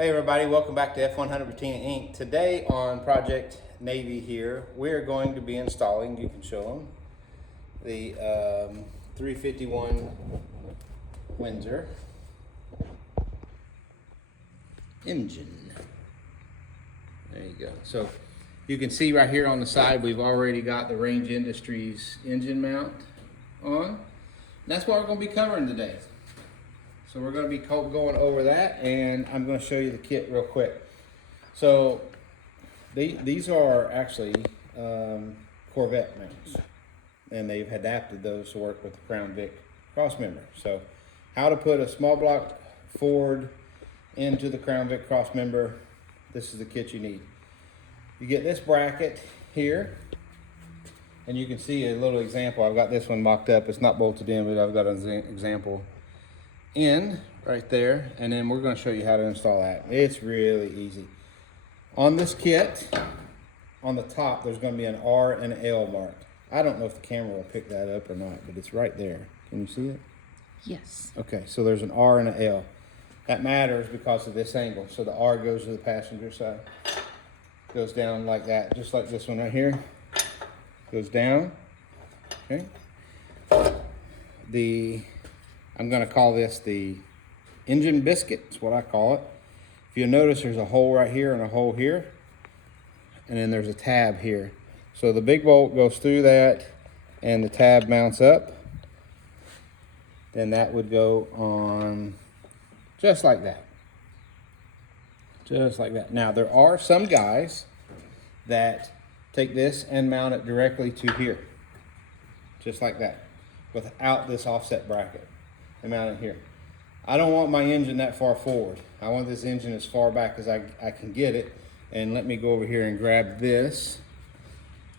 Hey everybody, welcome back to F100 Patina Inc. Today on Project Navy here, we're going to be installing, you can show them, the 351 Windsor engine. There you go. So you can see right here on the side, we've already got the Range Industries engine mount on. And that's what we're going to be covering today. So we're going to be going over that, and I'm going to show you the kit real quick. So these are actually Corvette mounts, and they've adapted those to work with the Crown Vic Crossmember. So how to put a small block Ford into the Crown Vic Crossmember, this is the kit you need. You get this bracket here, and you can see a little example. I've got this one mocked up. It's not bolted in, but I've got an example in right there, and then we're going to show you how to install that. It's really easy. On this kit, on the top, there's going to be an R and an L marked. I don't know if the camera will pick that up or not, but it's right there. Can you see it? Yes. Okay, so there's an R and an L. That matters because of this angle. So the R goes to the passenger side. Goes down like that, just like this one right here. Goes down. Okay. I'm going to call this the engine biscuit. It's what I call it. If you notice, there's a hole right here and a hole here, and then there's a tab here. So the big bolt goes through that, and the tab mounts up. Then that would go on just like that. Just like that. Now, there are some guys that take this and mount it directly to here. Just like that, without this offset bracket. And mount it here. I don't want my engine that far forward. I want this engine as far back as I can get it. And let me go over here and grab this,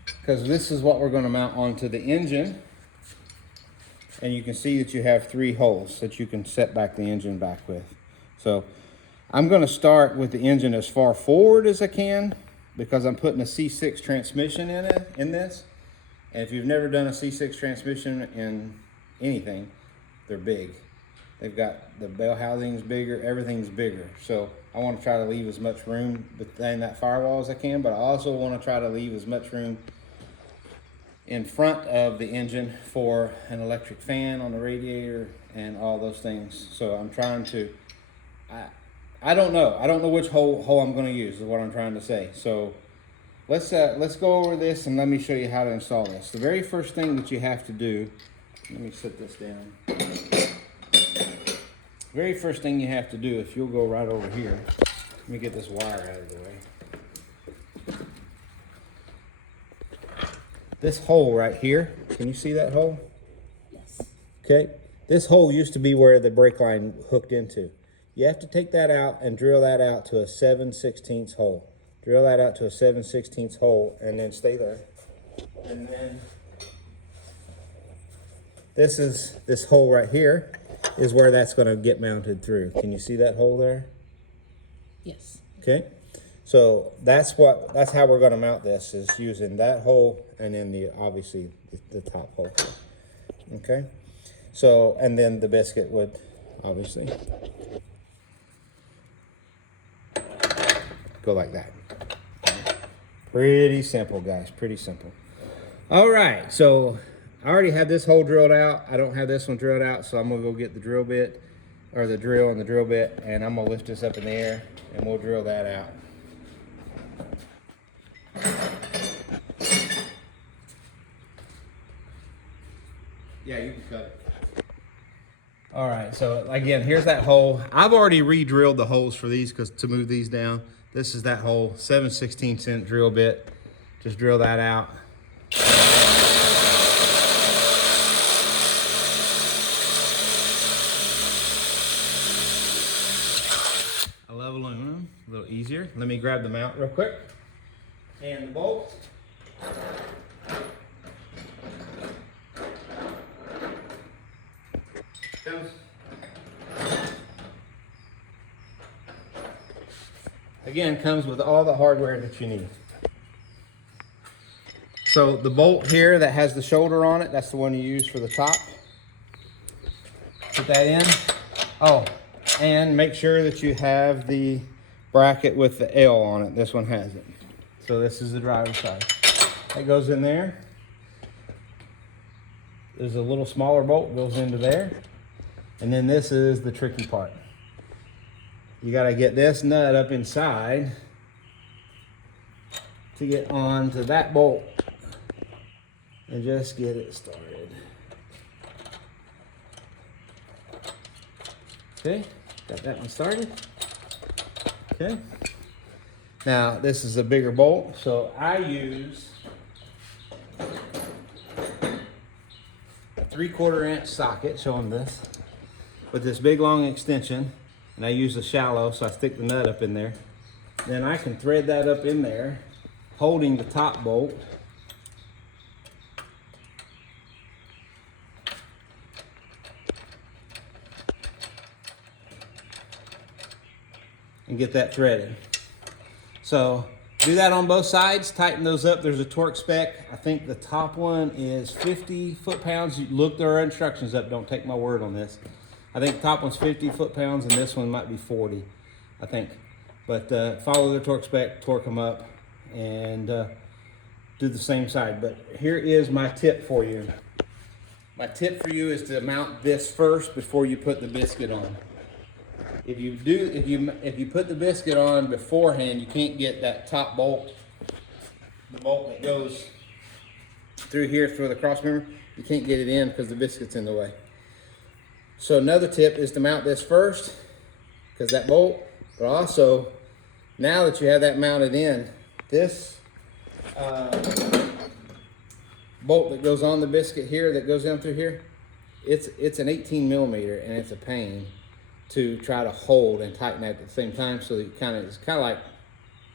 because this is what we're going to mount onto the engine. And you can see that you have 3 holes that you can set back the engine back with. So I'm going to start with the engine as far forward as I can, because I'm putting a C6 transmission in this. And if you've never done a C6 transmission in anything, they're big. They've got the bell housing's bigger, everything's bigger. So I want to try to leave as much room within that firewall as I can, but I also want to try to leave as much room in front of the engine for an electric fan on the radiator and all those things. So I'm trying to, I don't know which hole I'm going to use is what I'm trying to say. So let's go over this and let me show you how to install this. The very first thing that you have to do, let me set this down. Very first thing you have to do, if you'll go right over here, let me get this wire out of the way. This hole right here, can you see that hole? Yes. Okay, this hole used to be where the brake line hooked into. You have to take that out and drill that out to a 7/16 hole. Drill that out to a 7/16 hole and then stay there. And then this hole right here is where that's going to get mounted through. Can you see that hole there? Yes. Okay. So that's how we're going to mount this, is using that hole and then obviously the top hole. Okay. So, and then the biscuit would obviously go like that. Pretty simple, guys. Pretty simple. All right. So I already have this hole drilled out. I don't have this one drilled out, so I'm gonna go get the drill bit, or the drill and the drill bit, and I'm gonna lift this up in the air and we'll drill that out. Yeah, you can cut it. All right, so again, here's that hole. I've already re-drilled the holes for these to move these down. This is that hole, 7/16 drill bit. Just drill that out. I love aluminum, a little easier. Let me grab the mount real quick. And the bolt. Comes with all the hardware that you need. So the bolt here that has the shoulder on it, that's the one you use for the top. Put that in. Oh, and make sure that you have the bracket with the L on it. This one hasn't. So this is the driver's side. That goes in there. There's a little smaller bolt goes into there. And then this is the tricky part. You got to get this nut up inside to get onto that bolt and just get it started. Okay, got that one started. Okay. Now this is a bigger bolt, so I use a 3/4 inch socket, showing this, with this big long extension, and I use a shallow, so I stick the nut up in there. Then I can thread that up in there, holding the top bolt. And get that threaded. So do that on both sides, tighten those up. There's a torque spec. I think the top one is 50 foot-pounds. You look their instructions up, don't take my word on this. I think the top one's 50 foot-pounds and this one might be 40, I think. But follow their torque spec, torque them up, and do the same side. But here is my tip for you. My tip for you is to mount this first before you put the biscuit on. If you put the biscuit on beforehand, you can't get that top bolt, the bolt that goes through here through the crossmember. You can't get it in because the biscuit's in the way. So another tip is to mount this first, because that bolt, but also now that you have that mounted in, this bolt that goes on the biscuit here, that goes down through here, it's an 18 millimeter, and it's a pain to try to hold and tighten at the same time, so that it's kind of like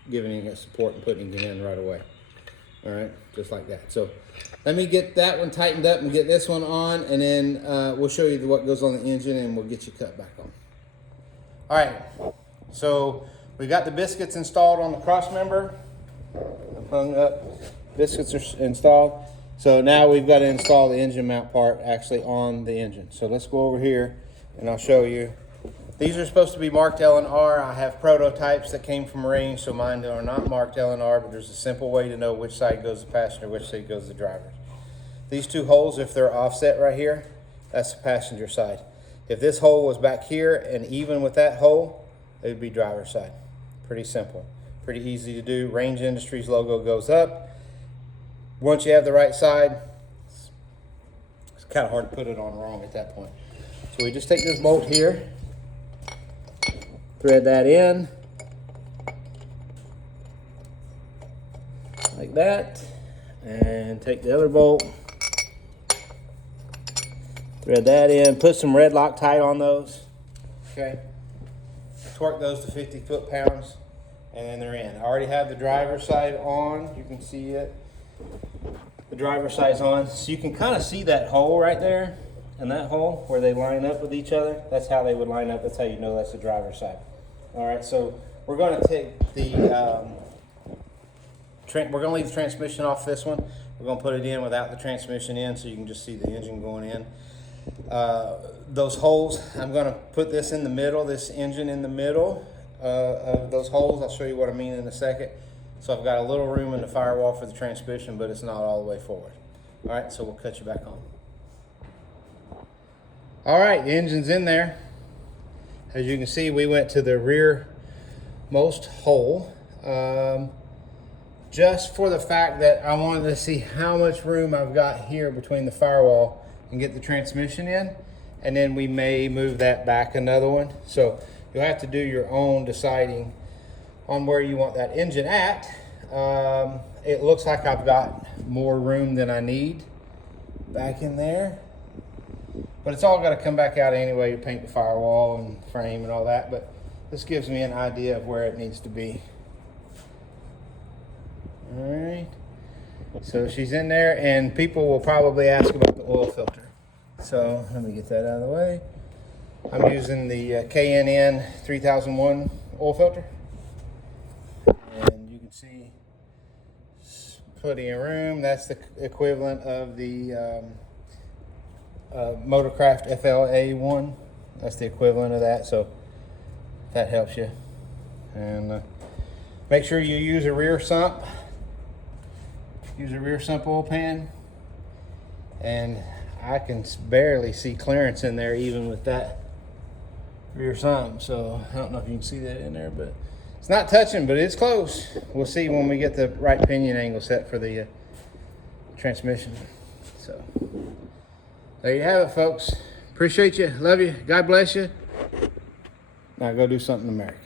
giving it support and putting it in right away. All right, just like that. So let me get that one tightened up and get this one on, and then we'll show you what goes on the engine, and we'll get you cut back on. All right, so we got the biscuits installed on the crossmember. I'm hung up. Biscuits are installed. So now we've got to install the engine mount part actually on the engine. So let's go over here and I'll show you. These are supposed to be marked L&R. I have prototypes that came from range, so mine are not marked L&R, but there's a simple way to know which side goes the passenger, which side goes the driver. These two holes, if they're offset right here, that's the passenger side. If this hole was back here and even with that hole, it would be driver's side. Pretty simple, pretty easy to do. Range Industries logo goes up. Once you have the right side, it's kind of hard to put it on wrong at that point. So we just take this bolt here, thread that in like that, and take the other bolt, thread that in, put some red Loctite on those, okay? Torque those to 50 foot-pounds, and then they're in. I already have the driver's side on, you can see it. The driver's side's on, so you can kind of see that hole right there and that hole where they line up with each other. That's how they would line up. That's how you know that's the driver's side. All right, so we're going to take the we're going to leave the transmission off this one. We're going to put it in without the transmission in, so you can just see the engine going in. Those holes, I'm going to put this in the middle, this engine in the middle of those holes. I'll show you what I mean in a second. So I've got a little room in the firewall for the transmission, but it's not all the way forward. All right, so we'll cut you back on. All right, the engine's in there. As you can see, we went to the rearmost hole just for the fact that I wanted to see how much room I've got here between the firewall and get the transmission in, and then we may move that back another one. So you'll have to do your own deciding on where you want that engine at. It looks like I've got more room than I need back in there, but it's all got to come back out anyway. You paint the firewall and frame and all that, but this gives me an idea of where it needs to be. All right, so she's in there, and people will probably ask about the oil filter. So let me get that out of the way. I'm using the K&N 3001 oil filter, and you can see plenty of room. That's the equivalent of the Motorcraft FLA1. That's the equivalent of that, so that helps you. And make sure you use a rear sump. Use a rear sump oil pan. And I can barely see clearance in there even with that rear sump. So I don't know if you can see that in there, but it's not touching, but it's close. We'll see when we get the right pinion angle set for the transmission. So there you have it, folks. Appreciate you. Love you. God bless you. Now go do something American.